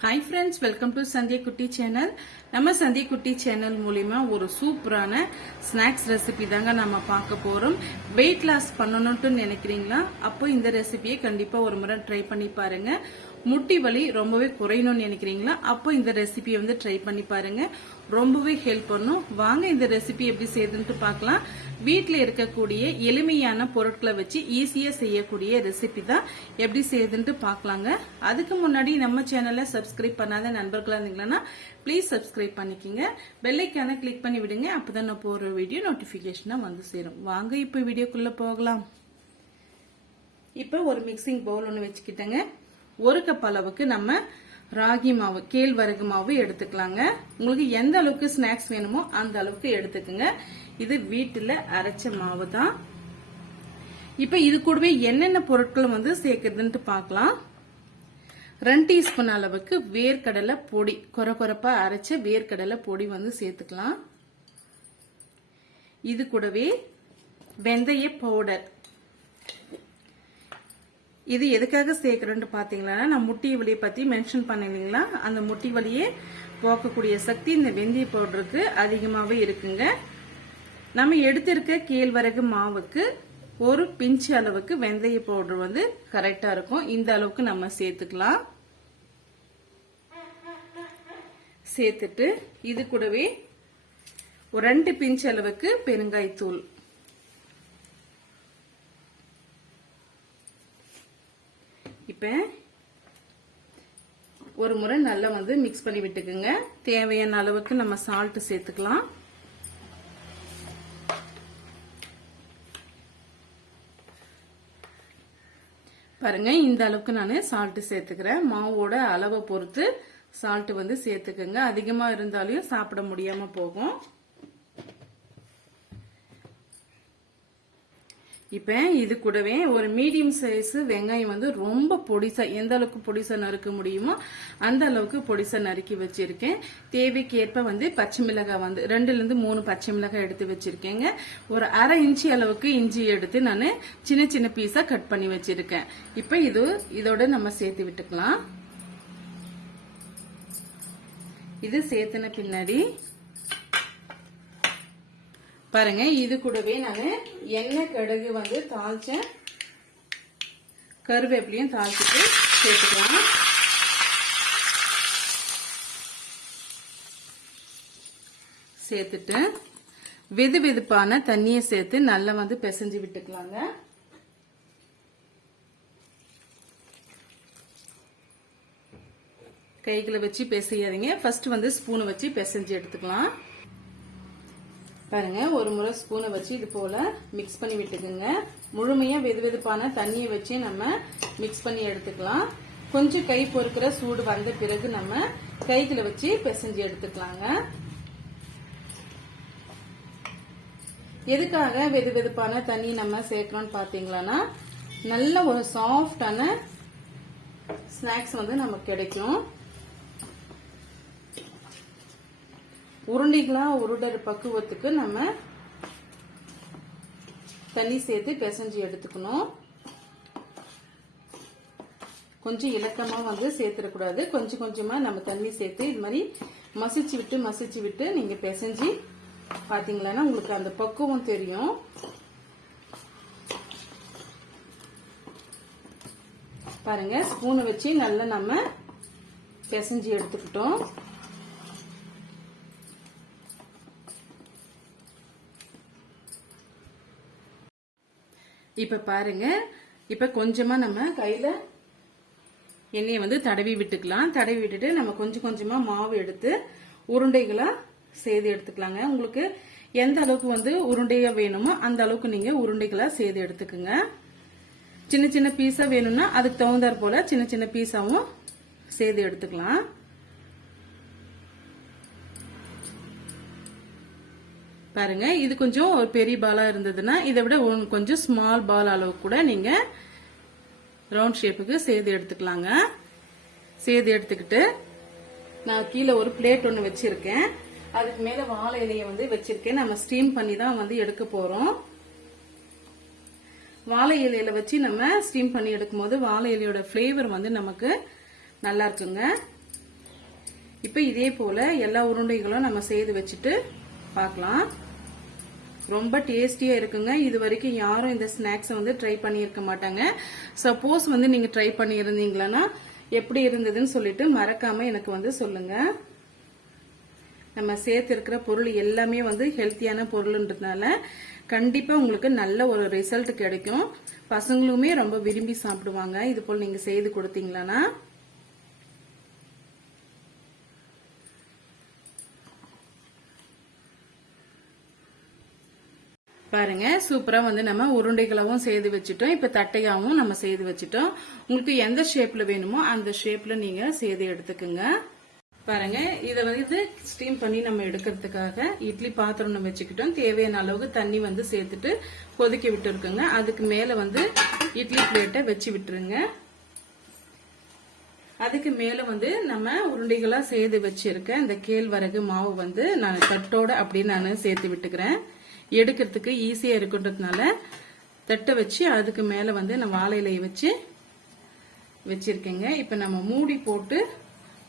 Hi friends welcome to Sandhya Kutty channel நம்ம சந்திய குட்டி channel மூலிமா ஒரு சூப்பரான ஸ்நாக்ஸ் ரெசிபி தாங்க நம்ம பார்க்க போறோம். வெயிட் லாஸ் பண்ணணும்ட்டு நினைக்கிறீங்களா? அப்போ இந்த ரெசிபியை கண்டிப்பா ஒரு முறை ட்ரை பண்ணி பாருங்க. முட்டி வலி ரொம்பவே குறையணும்னு நினைக்கிறீங்களா? அப்போ இந்த ரெசிபியை வந்து ட்ரை பண்ணி பாருங்க. ரொம்பவே ஹெல்ப் பண்ணும். வாங்க இந்த ரெசிபி எப்படி செய்யுதுன்ட்டு பார்க்கலாம். வீட்டில் இருக்கக்கூடிய எளிமையான பொருட்களை வச்சு ஈஸியாக செய்யக்கூடிய ரெசிபி தான் எப்படி செய்யுதுன்ட்டு பார்க்கலாங்க. அதுக்கு முன்னாடி நம்ம சேனலை சப்ஸ்கிரைப் பண்ணாத நண்பர்களாக இருந்தீங்கன்னா ப்ளீஸ் சப்ஸ்கிரைப் பண்ணிக்கிங்க. பெல்லைக்கான கிளிக் பண்ணி விடுங்க. அப்போதான் நான் போகிற வீடியோ நோட்டிஃபிகேஷனாக வந்து சேரும். வாங்க இப்போ வீடியோக்குள்ளே போகலாம். இப்போ ஒரு மிக்சிங் பவுல் ஒன்று வச்சுக்கிட்டேங்க. ஒரு கப் அளவுக்கு நம்ம ராகி மாவு கேழ்வரகு மாவு எடுத்துக்கலாங்க. உங்களுக்கு எந்த அளவுக்கு ஸ்நாக்ஸ் வேணுமோ அந்த அளவுக்கு எடுத்துக்கோங்க. இது வீட்டில் அரைச்ச மாவு தான் இப்போ இது கூடவே என்னென்ன பொருட்கள் வந்து சேர்க்குறதுன்ட்டு பார்க்கலாம். ரெண்டு டீஸ்பூன் அளவுக்கு வேர்க்கடலை பொடி குறை குறைப்பா அரைச்ச வேர்க்கடலை பொடி வந்து சேர்த்துக்கலாம். இது கூடவே வெந்தய பவுடர் இது எதுக்காக சேர்க்குறேன்னு பார்த்தீங்கன்னா நான் முட்டி வலியை பற்றி மென்ஷன் பண்ணிங்களா? அந்த முட்டி வலியே போக்கக்கூடிய சக்தி இந்த வெந்தய பவுடருக்கு அதிகமாகவே இருக்குங்க. நம்ம எடுத்திருக்க கேழ்வரகு மாவுக்கு ஒரு பிஞ்சு அளவுக்கு வெந்தய பவுடர் வந்து கரெக்டாக இருக்கும். இந்த அளவுக்கு நம்ம சேர்த்துக்கலாம். சேர்த்துட்டு இது கூடவே ஒரு ரெண்டு பிஞ்ச் அளவுக்கு பெருங்காய்த்தூள் இப்போ ஒரு முறை நல்லா வந்து மிக்ஸ் பண்ணி விட்டுக்குங்க. தேவையான அளவுக்கு நம்ம சால்ட் சேர்த்துக்கலாம். பாருங்க இந்த அளவுக்கு நான் சால்ட் சேர்த்துக்கிறேன். மாவோட அளவை பொறுத்து சால்ட் வந்து சேர்த்துக்குங்க. அதிகமா இருந்தாலும் சாப்பிட முடியாம போகும். இப்போ இது கூடவே ஒரு மீடியம் சைஸ் வெங்காயம் வந்து ரொம்ப பொடிசா எந்த அளவுக்கு பொடிசா நறுக்க முடியுமோ அந்த அளவுக்கு பொடிசா நறுக்கி வச்சிருக்கேன். தேவைக்கேற்ப வந்து பச்சை மிளகாய் வந்து ரெண்டுல இருந்து மூணு பச்சை மிளகாய் எடுத்து வச்சிருக்கேங்க. ஒரு அரை இன்ச்சு அளவுக்கு இஞ்சி எடுத்து நான் சின்ன சின்ன பீஸா கட் பண்ணி வச்சிருக்கேன். இப்போ இது இதோட நம்ம சேர்த்து விட்டுக்கலாம். இது சேர்த்துன பின்னாடி பாருங்க இது கூடவே நான் எண்ணெய் கடுகு வந்து தாளிச்சேன் கருவேப்பிலையும் தாளிச்சிட்டு சேர்த்துக்கலாம். சேர்த்துட்டு வெது வெதுப்பான தண்ணியை சேர்த்து நல்லா வந்து பிசைஞ்சு விட்டுக்கலாங்க. கைகளை வச்சு பிசையாதீங்க. ஃபர்ஸ்ட் வந்து ஸ்பூனை வச்சு பிசைஞ்சு எடுத்துக்கலாம். பாருங்க ஒரு முறை ஸ்பூனை வச்சு இது போல மிக்ஸ் பண்ணி விட்டுக்குங்க. முழுமையா வெது வெதுப்பான தண்ணியை வச்சு நம்ம மிக்ஸ் பண்ணி எடுத்துக்கலாம். கொஞ்சம் கை பொறுக்கிற சூடு வந்த பிறகு நம்ம கைகளை வச்சு பிசைஞ்சு எடுத்துக்கலாங்க. எதுக்காக வெது வெதுப்பான தண்ணி நம்ம சேர்க்கிறோம்னு பாத்தீங்களன்னா நல்ல ஒரு சாஃப்டான ஸ்நாக்ஸ் வந்து நமக்கு கிடைக்கும். உருண்டைகளா உருடர் பக்குவத்துக்கு நம்ம தண்ணி சேர்த்து பிசைஞ்சு எடுத்துக்கணும். கொஞ்சம் இலக்கமா வந்து சேர்த்துடக்கூடாது. கொஞ்சம் கொஞ்சமா நம்ம தண்ணி சேர்த்து இது மாதிரி மசிச்சு விட்டு மசிச்சு விட்டு நீங்க பிசைஞ்சு பாத்தீங்களா உங்களுக்கு அந்த பக்குவம் தெரியும். பாருங்க ஸ்பூனை வச்சு நல்லா நம்ம பிசைஞ்சு எடுத்துக்கிட்டோம். இப்ப பாருங்க. இப்ப கொஞ்சமா நம்ம கையில எண்ணெயை வந்து தடவி விட்டுக்கலாம். தடவி விட்டுட்டு நம்ம கொஞ்சம் கொஞ்சமா மாவு எடுத்து உருண்டைகளா செய்து எடுத்துக்கலாங்க. உங்களுக்கு எந்த அளவுக்கு வந்து உருண்டையா வேணுமோ அந்த அளவுக்கு நீங்க உருண்டைகளா செய்து எடுத்துக்கோங்க. சின்ன சின்ன பீஸா வேணும்னா அதுக்கு தகுந்தாற் போல சின்ன சின்ன பீஸாவும் செய்து எடுத்துக்கலாம். பாருங்க. இது கொஞ்சம் ஒரு பெரிய பாலா இருந்ததுன்னா இதை விட கொஞ்சம் ஸ்மால் பால் அளவு கூட நீங்க ரவுண்ட் ஷேப்புக்கு சேது எடுத்துக்கலாங்க. சேது எடுத்துக்கிட்டு நான் கீழே ஒரு பிளேட் ஒன்று வச்சிருக்கேன். அதுக்கு மேல வாழை இலையை வந்து வச்சிருக்கேன். நம்ம ஸ்டீம் பண்ணி தான் வந்து எடுக்க போறோம். வாழை இலையில வச்சு நம்ம ஸ்டீம் பண்ணி எடுக்கும் போது வாழை இலையோட ஃப்ளேவர் வந்து நமக்கு நல்லா இருக்குங்க. இப்போ இதே போல எல்லா உருண்டைகளும் நம்ம செய்து வச்சுட்டு பார்க்கலாம். ரொம்ப டேஸ்டியா இருக்குங்க. இது வரைக்கும் யாரும் இந்த ஸ்நாக்ஸை வந்து ட்ரை பண்ணியிருக்க மாட்டாங்க. சப்போஸ் வந்து நீங்க ட்ரை பண்ணியிருந்தீங்களன்னா எப்படி இருந்ததுன்னு சொல்லிட்டு மறக்காம எனக்கு வந்து சொல்லுங்க. நம்ம சேர்த்துருக்கிற பொருள் எல்லாமே வந்து ஹெல்த்தியான பொருள்ன்றதுனால கண்டிப்பா உங்களுக்கு நல்ல ஒரு ரிசல்ட் கிடைக்கும். பசங்களுமே ரொம்ப விரும்பி சாப்பிடுவாங்க. இது போல் நீங்க செய்து கொடுத்தீங்களன்னா பாருங்க. சூப்பரா வந்து நம்ம உருண்டைகளவும் செய்து வச்சுட்டோம். இப்ப தட்டையாவும் நம்ம செய்து வச்சுட்டோம். உங்களுக்கு எந்த ஷேப்ல வேணுமோ அந்த ஷேப்ல நீங்க செய்து எடுத்துக்கோங்க. பாருங்க. இத வந்து ஸ்டீம் பண்ணி நம்ம எடுக்கிறதுக்காக இட்லி பாத்திரம் நம்ம வச்சுக்கிட்டோம். தேவையான அளவுக்கு தண்ணி வந்து சேர்த்துட்டு கொதிக்க விட்டுருக்குங்க. அதுக்கு மேல வந்து இட்லி பிளேட்டை வச்சு விட்டுருங்க. அதுக்கு மேல வந்து நம்ம உருண்டைகளா செய்து வச்சிருக்க இந்த கேழ்வரகு மாவு வந்து நான் தட்டோட அப்படின்னு நான் சேர்த்து விட்டுக்கிறேன். எடுக்கிறதுக்கு ஈஸியா இருக்குன்றதுனால தட்டை வச்சு அதுக்கு மேல வந்து நான் வாழை இலையை வச்சு வச்சிருக்கேங்க. இப்ப நம்ம மூடி போட்டு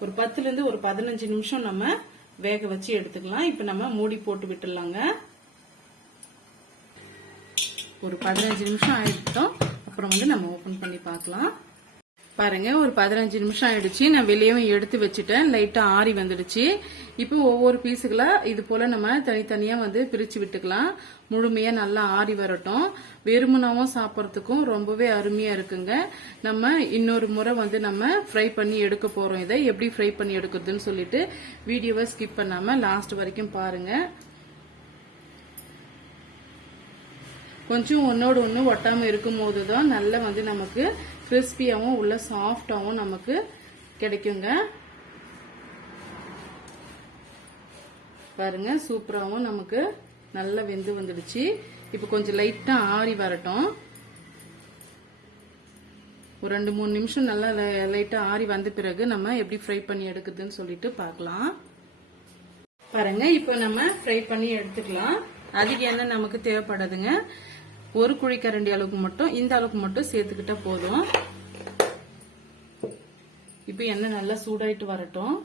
ஒரு பத்துல இருந்து ஒரு பதினஞ்சு நிமிஷம் நம்ம வேக வச்சு எடுத்துக்கலாம். இப்ப நம்ம மூடி போட்டு விட்டுடலாங்க. ஒரு பதினஞ்சு நிமிஷம் ஆயிட்டோம். அப்புறம் வந்து நம்ம ஓபன் பண்ணி பார்க்கலாம். பாருங்க ஒரு பதினஞ்சு நிமிஷம் ஆயிடுச்சு. நான் வெளியவும் எடுத்து வச்சுட்டேன். லைட்டா ஆறி வந்துடுச்சு. இப்போ ஒவ்வொரு பீஸுகளா இது போல நம்ம தனித்தனியா வந்து பிரிச்சு விட்டுக்கலாம். முழுமையா நல்லா ஆறி வரட்டும். வெறுமனாவும் சாப்பிட்றதுக்கும் ரொம்பவே அருமையா இருக்குங்க. நம்ம இன்னொரு முறை வந்து நம்ம ஃப்ரை பண்ணி எடுக்க போறோம். இதை எப்படி ஃப்ரை பண்ணி எடுக்கிறதுன்னு சொல்லிட்டு வீடியோவை ஸ்கிப் பண்ணாம லாஸ்ட் வரைக்கும் பாருங்க. கொஞ்சம் ஒன்னோடு ஒன்று ஒட்டாம இருக்கும் போது தான் நல்லா வந்து நமக்கு கிறிஸ்பியாவும் உள்ள சாஃப்டாவும் நமக்கு கிடைக்குங்க. பாருங்க சூப்பராகவும் நமக்கு நல்லா வெந்து வந்துடுச்சு. இப்போ கொஞ்சம் லைட்டா ஆறி வரட்டும். ஒரு ரெண்டு மூணு நிமிஷம் நல்லா லைட்டா ஆறி வந்த பிறகு நம்ம எப்படி ஃப்ரை பண்ணி எடுக்குதுன்னு சொல்லிட்டு பார்க்கலாம். பாருங்க இப்போ நம்ம ஃப்ரை பண்ணி எடுத்துக்கலாம். அதிக எண்ணெய் நமக்கு தேவைப்படுதுங்க? ஒரு குழிக்கரண்டி அளவுக்கு மட்டும் இந்த அளவுக்கு மட்டும் சேர்த்துக்கிட்டா போதும். இப்போ எண்ணெய் நல்லா சூடாயிட்டு வரட்டும்.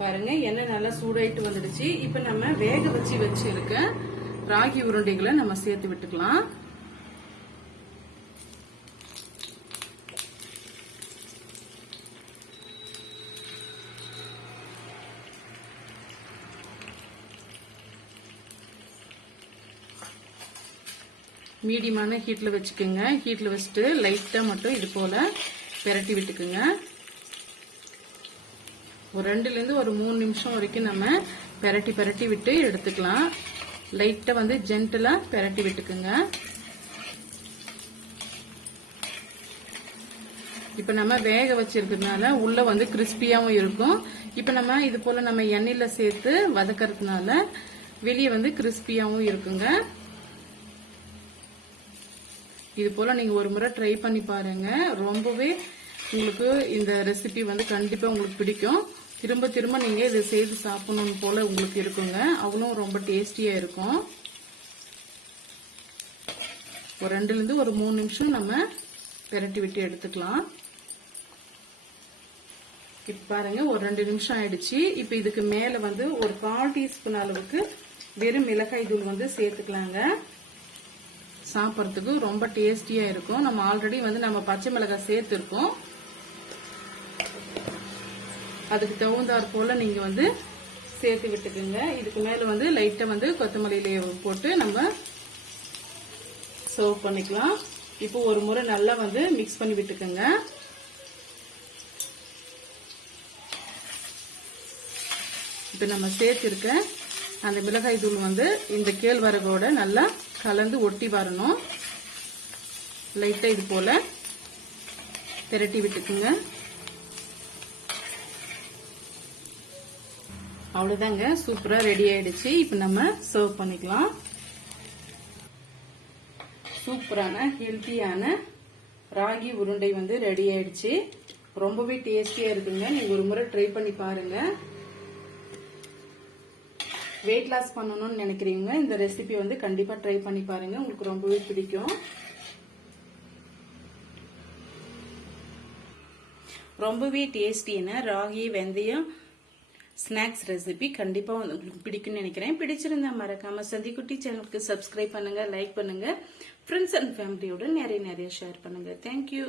பாருங்க எண்ணெய் நல்லா சூடாயிட்டு வந்துடுச்சு. இப்போ நம்ம வேக வச்சு வச்சிருக்க ராகி உருண்டைகளை நம்ம சேர்த்து விட்டுக்கலாம். மீடியமான ஹீட்ல வச்சுக்கோங்க. ஹீட்ல வச்சுட்டு லைட்டா மட்டும் இது போல பெரட்டி விட்டுக்குங்க. ஒரு ரெண்டுலேருந்து ஒரு மூணு நிமிஷம் வரைக்கும் நம்ம பெரட்டி பெரட்டி விட்டு எடுத்துக்கலாம். லைட்டாக வந்து ஜென்டலாக பெரட்டி விட்டுக்குங்க. இப்போ நம்ம வேக வச்சிருக்கிறதுனால உள்ள வந்து கிறிஸ்பியாகவும் இருக்கும். இப்போ நம்ம இது போல் நம்ம எண்ணெயில் சேர்த்து வதக்கிறதுனால வெளியே வந்து கிறிஸ்பியாகவும் இருக்குங்க. இது போல் நீங்கள் ஒரு முறை ட்ரை பண்ணி பாருங்கள் ரொம்பவே உங்களுக்கு இந்த ரெசிபி வந்து கண்டிப்பாக உங்களுக்கு பிடிக்கும். திரும்ப திரும்ப நீங்கள் இதை செய்து சாப்பிடணும் போல் உங்களுக்கு இருக்குங்க. அவனும் ரொம்ப டேஸ்டியாக இருக்கும். ஒரு ரெண்டுலேருந்து ஒரு மூணு நிமிஷம் நம்ம பெரட்டி விட்டு எடுத்துக்கலாம். இப்போ பாருங்க ஒரு ரெண்டு நிமிஷம் ஆயிடுச்சு. இப்போ இதுக்கு மேலே வந்து ஒரு கால் டீஸ்பூன் அளவுக்கு வெறும் மிளகாய் தூள் வந்து சேர்த்துக்கலாங்க. சாப்பிட்றதுக்கு ரொம்ப டேஸ்டியாக இருக்கும். நம்ம ஆல்ரெடி வந்து நம்ம பச்சை மிளகாய் சேர்த்துருக்கோம். அதுக்கு தகுந்தாற் போல நீங்க வந்து சேர்த்து விட்டுக்குங்க. இதுக்கு மேல வந்து லைட்டா வந்து கொத்தமல்லியிலேயே போட்டு நம்ம சர்வ் பண்ணிக்கலாம். இப்போ ஒரு முறை நல்லா வந்து மிக்ஸ் பண்ணி விட்டுக்குங்க. இப்போ நம்ம சேர்த்திருக்க அந்த மிளகாய் தூள் வந்து இந்த கேழ்வரகோட நல்லா கலந்து ஒட்டி வரணும். லைட்டாக இது போல் திரட்டி விட்டுக்குங்க. அவ்வளோதாங்க சூப்பராக ரெடி ஆயிடுச்சு. இப்போ நம்ம சர்வ் பண்ணிக்கலாம். சூப்பரான ஹெல்த்தியான ராகி உருண்டை வந்து ரெடி ஆயிடுச்சு. ரொம்பவே டேஸ்டியா இருக்குங்க. நீங்க ஒரு முறை ட்ரை பண்ணி பாருங்க. வெயிட் லாஸ் பண்ணணும்னு நினைக்கிறீங்க. இந்த ரெசிபி வந்து கண்டிப்பா ட்ரை பண்ணி பாருங்க. உங்களுக்கு ரொம்பவே பிடிக்கும். ரொம்பவே டேஸ்டியான ராகி வெந்தயம் ஸ்நாக்ஸ் ரெசிபி கண்டிப்பா வந்து உங்களுக்கு பிடிக்கும்னு நினைக்கிறேன். பிடிச்சிருந்தா மறக்காம சந்திக்குட்டி சேனலுக்கு சப்ஸ்கிரைப் பண்ணுங்க லைக் பண்ணுங்க. ஃப்ரெண்ட்ஸ் அண்ட் ஃபேமிலியோட நிறைய நிறைய ஷேர் பண்ணுங்க. தேங்க்யூ